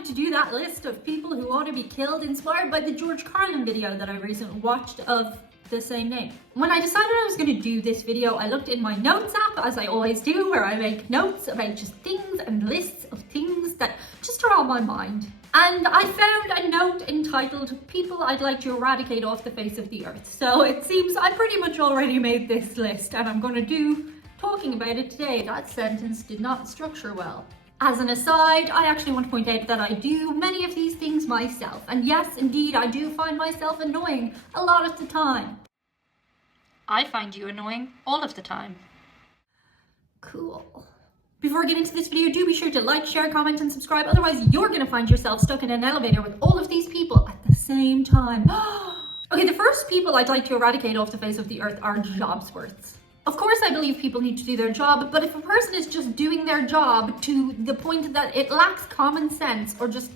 wanted to do that list of people who ought to be killed inspired by the George Carlin video that I recently watched of the same name. When I decided I was going to do this video, I looked in my notes app, as I always do, where I make notes about just things and lists of things that just are on my mind. And I found a note entitled People I'd Like to Eradicate Off the Face of the Earth. So it seems I pretty much already made this list, and I'm going to do talking about it today. That sentence did not structure well. As an aside, I actually want to point out that I do many of these things myself. And yes, indeed, I do find myself annoying a lot of the time. I find you annoying all of the time. Cool. Before I get into this video, do be sure to like, share, comment, and subscribe. Otherwise, you're going to find yourself stuck in an elevator with all of these people at the same time. Okay, the first people I'd like to eradicate off the face of the earth are jobsworths. Of course, I believe people need to do their job, but if a person is just doing their job to the point that it lacks common sense or just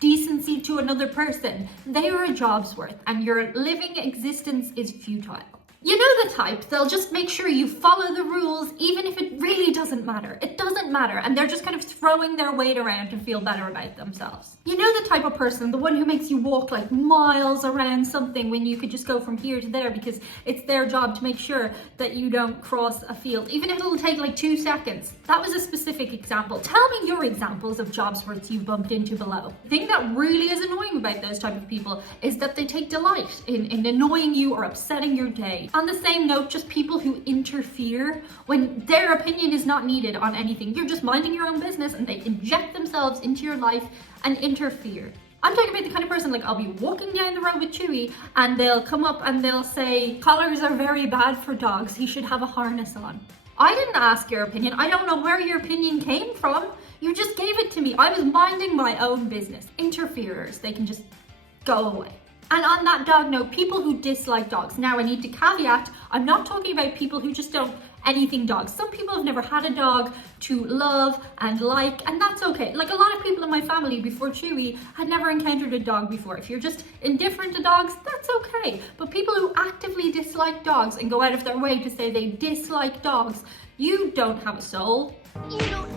decency to another person, they are a jobsworth and your living existence is futile. You know the type, they'll just make sure you follow the rules even if it really doesn't matter. It doesn't matter, and they're just kind of throwing their weight around to feel better about themselves. You know the type of person, the one who makes you walk like miles around something when you could just go from here to there because it's their job to make sure that you don't cross a field, even if it'll take like 2 seconds. That was a specific example. Tell me your examples of jobsworths you've bumped into below. The thing that really is annoying about those type of people is that they take delight in annoying you or upsetting your day. On the same note, just people who interfere when their opinion is not needed on anything. You're just minding your own business and they inject themselves into your life and interfere. I'm talking about the kind of person, like, I'll be walking down the road with Chewy and they'll come up and they'll say, collars are very bad for dogs, he should have a harness on. I didn't ask your opinion. I don't know where your opinion came from. You just gave it to me. I was minding my own business. Interferers, they can just go away. And on that dog note, people who dislike dogs. Now I need to caveat, I'm not talking about people who just don't anything dogs. Some people have never had a dog to love and like, and that's okay. Like a lot of people in my family before Chewy had never encountered a dog before. If you're just indifferent to dogs, that's okay. But people who actively dislike dogs and go out of their way to say they dislike dogs, you don't have a soul. You don't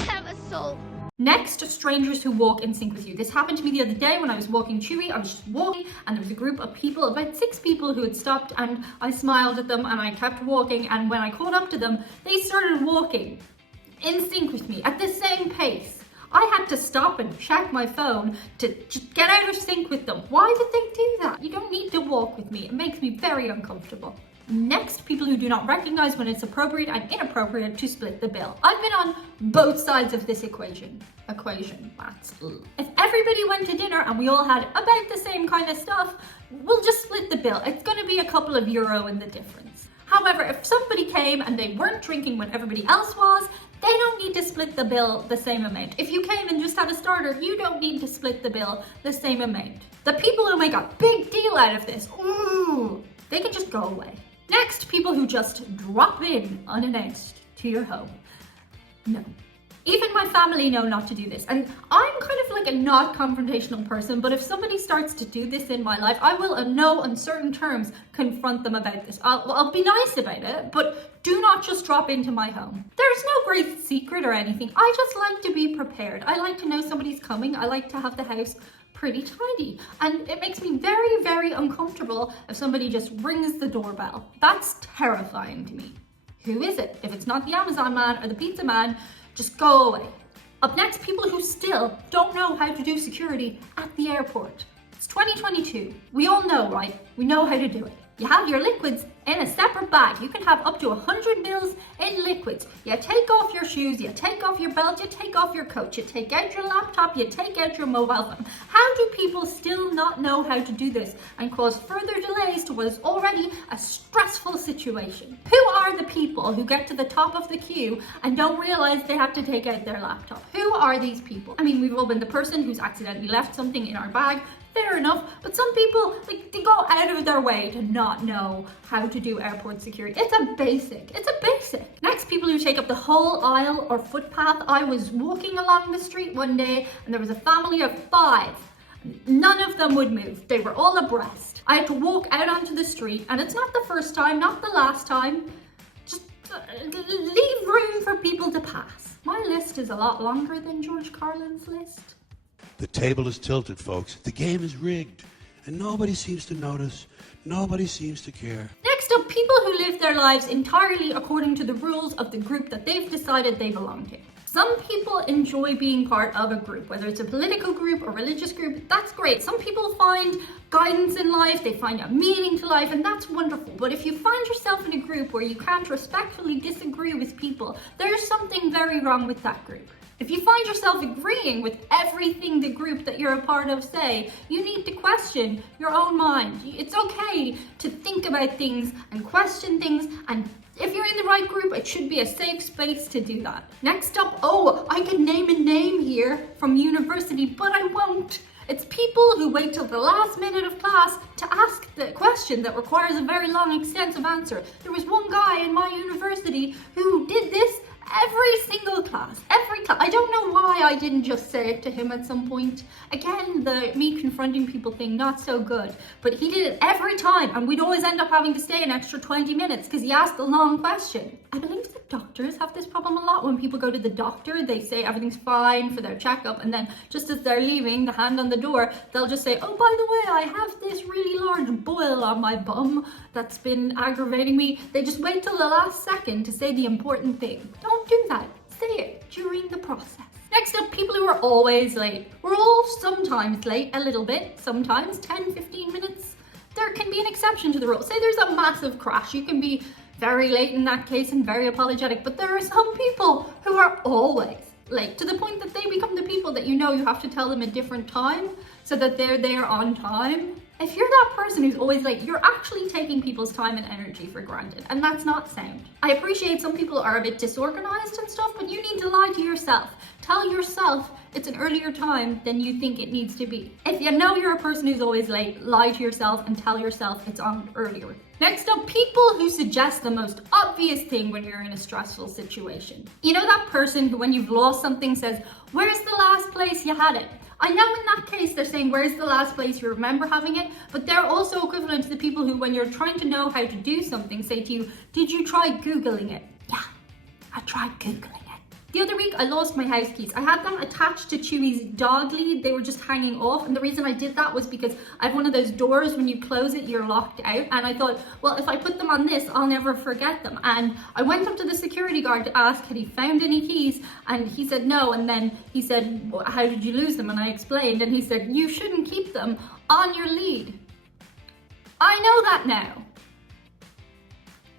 have a soul. Next, strangers who walk in sync with you. This happened to me the other day when I was walking Chewy. I was just walking and there was a group of people, about 6 people who had stopped, and I smiled at them and I kept walking, and when I caught up to them, they started walking in sync with me at the same pace. I had to stop and check my phone to just get out of sync with them. Why did they do that? You don't need to walk with me. It makes me very uncomfortable. Next, people who do not recognize when it's appropriate and inappropriate to split the bill. I've been on both sides of this equation. Maths. If everybody went to dinner and we all had about the same kind of stuff, we'll just split the bill. It's going to be a couple of euro in the difference. However, if somebody came and they weren't drinking when everybody else was, they don't need to split the bill the same amount. If you came and just had a starter, you don't need to split the bill the same amount. The people who make a big deal out of this, ooh, they can just go away. Next, people who just drop in unannounced to your home. No. Even my family know not to do this. And I'm kind of like a not confrontational person, but if somebody starts to do this in my life, I will in no uncertain terms confront them about this. I'll be nice about it, but do not just drop into my home. There's no great secret or anything. I just like to be prepared. I like to know somebody's coming. I like to have the house pretty tidy, and it makes me very, very uncomfortable if somebody just rings the doorbell. That's terrifying to me. Who is it? If it's not the Amazon man or the pizza man, just go away. Up next, people who still don't know how to do security at the airport. It's 2022. We all know, right? We know how to do it. You have your liquids in a separate bag. You can have up to 100 mils in liquids. You take off your shoes, you take off your belt, you take off your coat, you take out your laptop, you take out your mobile phone. How do people still not know how to do this and cause further delays to what is already a stressful situation? Who are the people who get to the top of the queue and don't realize they have to take out their laptop? Who are these people? I mean, we've all been the person who's accidentally left something in our bag. Fair enough, but some people, like, they go out of their way to not know how to do airport security. It's a basic. Next, people who take up the whole aisle or footpath. I was walking along the street one day and there was a family of 5. None of them would move. They were all abreast. I had to walk out onto the street, and it's not the first time, not the last time. Just leave room for people to pass. My list is a lot longer than George Carlin's list. The table is tilted, folks. The game is rigged. And nobody seems to notice. Nobody seems to care. Next up, people who live their lives entirely according to the rules of the group that they've decided they belong to. Some people enjoy being part of a group, whether it's a political group or religious group, that's great. Some people find guidance in life, they find a meaning to life, and that's wonderful. But if you find yourself in a group where you can't respectfully disagree with people, there's something very wrong with that group. If you find yourself agreeing with everything the group that you're a part of say, you need to question your own mind. It's okay to think about things and question things, and if you're in the right group, it should be a safe space to do that. Next up, I could name a name here from university, but I won't. It's people who wait till the last minute of class to ask the question that requires a very long, extensive answer. There was one guy in my university who did this every single class, I don't know why I didn't just say it to him at some point. Again, the me confronting people thing, not so good. But he did it every time, and we'd always end up having to stay an extra 20 minutes because he asked a long question. I believe that doctors have this problem a lot. When people go to the doctor, they say everything's fine for their checkup, and then just as they're leaving, the hand on the door, they'll just say, oh, by the way, I have this really large boil on my bum that's been aggravating me. They just wait till the last second to say the important thing. Don't do that. Say it during the process. Next up, people who are always late. We're all sometimes late, a little bit, sometimes 10, 15 minutes. There can be an exception to the rule. Say there's a massive crash. You can be very late in that case and very apologetic, but there are some people who are always late to the point that they become the people that you know you have to tell them a different time so that they're there on time. If you're that person who's always late, you're actually taking people's time and energy for granted, and that's not sound. I appreciate some people are a bit disorganized and stuff, but you need to lie to yourself. Tell yourself it's an earlier time than you think it needs to be. If you know you're a person who's always late, lie to yourself and tell yourself it's on earlier. Next up, people who suggest the most obvious thing when you're in a stressful situation. You know that person who, when you've lost something, says, where's the last place you had it? I know in that case they're saying, where's the last place you remember having it? But they're also equivalent to the people who, when you're trying to know how to do something, say to you, did you try Googling it? Yeah, I tried Googling it. The other week, I lost my house keys. I had them attached to Chewy's dog lead. They were just hanging off. And the reason I did that was because I have one of those doors, when you close it, you're locked out. And I thought, well, if I put them on this, I'll never forget them. And I went up to the security guard to ask, had he found any keys? And he said no. And then he said, well, how did you lose them? And I explained. And he said, you shouldn't keep them on your lead. I know that now.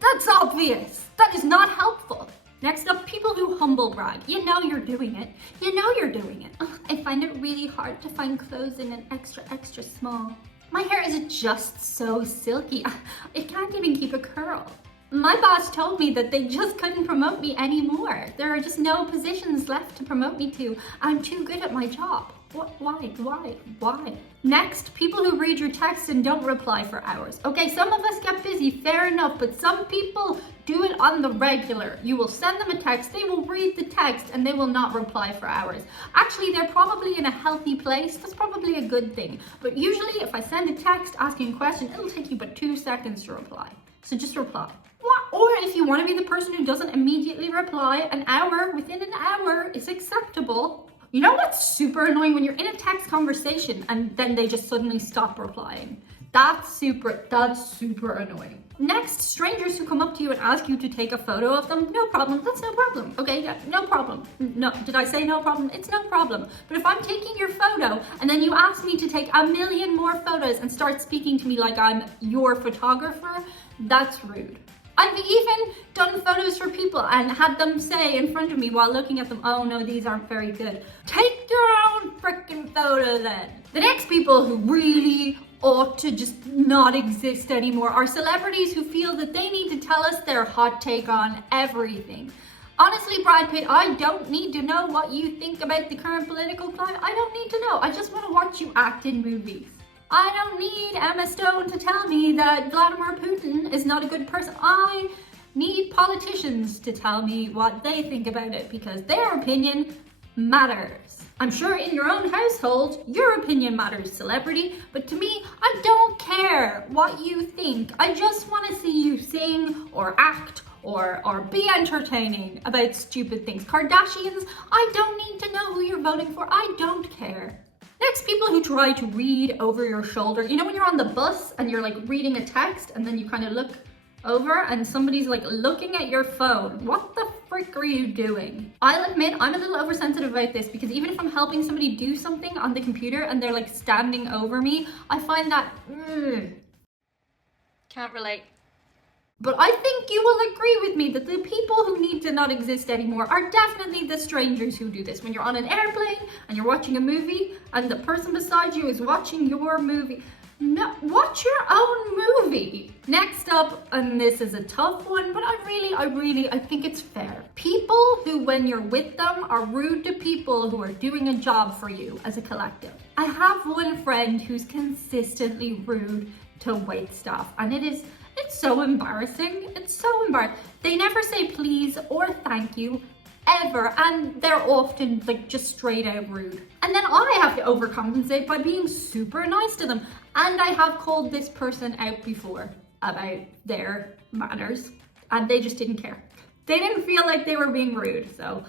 That's obvious. That is not helpful. Next up, people who humble brag. You know you're doing it. You know you're doing it. Ugh, I find it really hard to find clothes in an extra small. My hair is just so silky. It can't even keep a curl. My boss told me that they just couldn't promote me anymore. There are just no positions left to promote me to. I'm too good at my job. What? Why? Next, people who read your texts and don't reply for hours. Okay, some of us get busy, fair enough, but some people do it on the regular. You will send them a text, they will read the text, and they will not reply for hours. Actually, they're probably in a healthy place. That's probably a good thing. But usually, if I send a text asking a question, it'll take you but 2 seconds to reply. So just reply. Or if you want to be the person who doesn't immediately reply, within an hour is acceptable. You know what's super annoying? When you're in a text conversation and then they just suddenly stop replying. That's super annoying. Next, strangers who come up to you and ask you to take a photo of them, no problem, that's no problem. Okay, yeah, no problem. No, did I say no problem? It's no problem. But if I'm taking your photo and then you ask me to take a million more photos and start speaking to me like I'm your photographer, that's rude. I've even done photos for people and had them say in front of me while looking at them, oh no, these aren't very good. Take your own frickin' photo then. The next people who really ought to just not exist anymore are celebrities who feel that they need to tell us their hot take on everything. Honestly, Brad Pitt, I don't need to know what you think about the current political climate. I don't need to know. I just want to watch you act in movies. I don't need Emma Stone to tell me that Vladimir Putin is not a good person. I need politicians to tell me what they think about it because their opinion matters. I'm sure in your own household, your opinion matters, celebrity, but to me, I don't care what you think. I just want to see you sing or act or be entertaining about stupid things. Kardashians, I don't need to know who you're voting for. I don't care. Next, people who try to read over your shoulder. You know when you're on the bus and you're like reading a text and then you kind of look over and somebody's like looking at your phone. What the frick are you doing? I'll admit I'm a little oversensitive about this because even if I'm helping somebody do something on the computer and they're like standing over me, I find that Can't relate. But I think you will agree with me that the people who need to not exist anymore are definitely the strangers who do this. When you're on an airplane and you're watching a movie and the person beside you is watching your movie. No, watch your own movie. Next up, and this is a tough one, but I think it's fair. People who, when you're with them, are rude to people who are doing a job for you as a collective. I have one friend who's consistently rude to wait staff, and it's so embarrassing. It's so embarrassing. They never say please or thank you ever, and they're often like just straight out rude. And then I have to overcompensate by being super nice to them. And I have called this person out before about their manners, and they just didn't care. They didn't feel like they were being rude. So,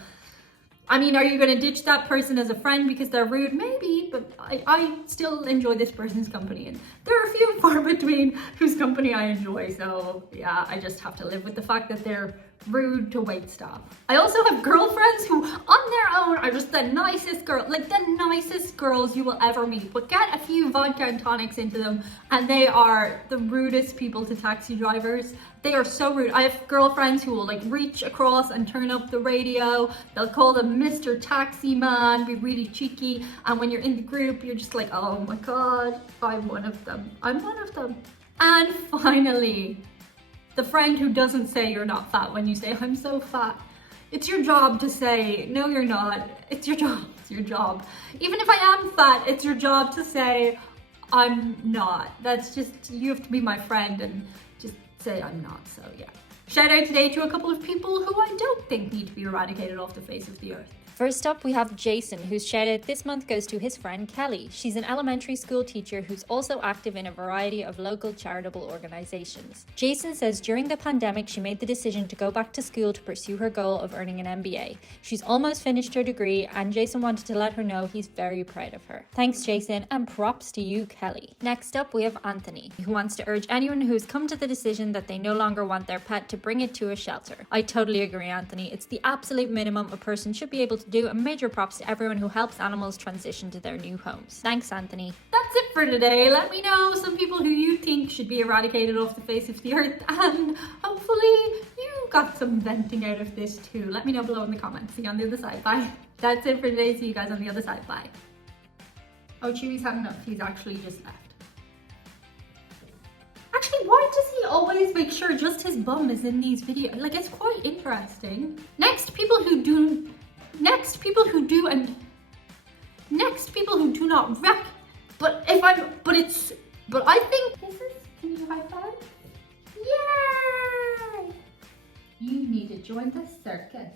I mean, are you going to ditch that person as a friend because they're rude? Maybe, but I still enjoy this person's company, and there are few and far between whose company I enjoy. So yeah, I just have to live with the fact that they're rude to wait staff. I also have girlfriends who on their own are just the nicest girls you will ever meet, but get a few vodka and tonics into them and they are the rudest people to taxi drivers. They are so rude. I have girlfriends who will like reach across and turn up the radio. They'll call them Mr. Taxi Man, be really cheeky, and when you're in the group you're just like, oh my god, I'm one of them. And finally, the friend who doesn't say you're not fat when you say, I'm so fat. It's your job to say, no, you're not. It's your job. It's your job. Even if I am fat, it's your job to say, I'm not. That's just, you have to be my friend and just say I'm not. So yeah. Shout out today to a couple of people who I don't think need to be eradicated off the face of the earth. First up, we have Jason, whose shout out this month goes to his friend Kelly. She's an elementary school teacher who's also active in a variety of local charitable organizations. Jason says during the pandemic, she made the decision to go back to school to pursue her goal of earning an MBA. She's almost finished her degree, and Jason wanted to let her know he's very proud of her. Thanks, Jason, and props to you, Kelly. Next up, we have Anthony, who wants to urge anyone who's come to the decision that they no longer want their pet to bring it to a shelter. I totally agree, Anthony. It's the absolute minimum a person should be able to do, and major props to everyone who helps animals transition to their new homes. Thanks, Anthony. That's it for today. Let me know some people who you think should be eradicated off the face of the earth, and hopefully you got some venting out of this too. Let me know below in the comments. See you on the other side. Bye. That's it for today. See you guys on the other side. Bye. Oh, Chewy's had enough. He's actually just left. Actually, why does he always make sure just his bum is in these videos? Like, it's quite interesting. Next, people who do not wreck. But I think this is, can you high five? Yay! You need to join the circus.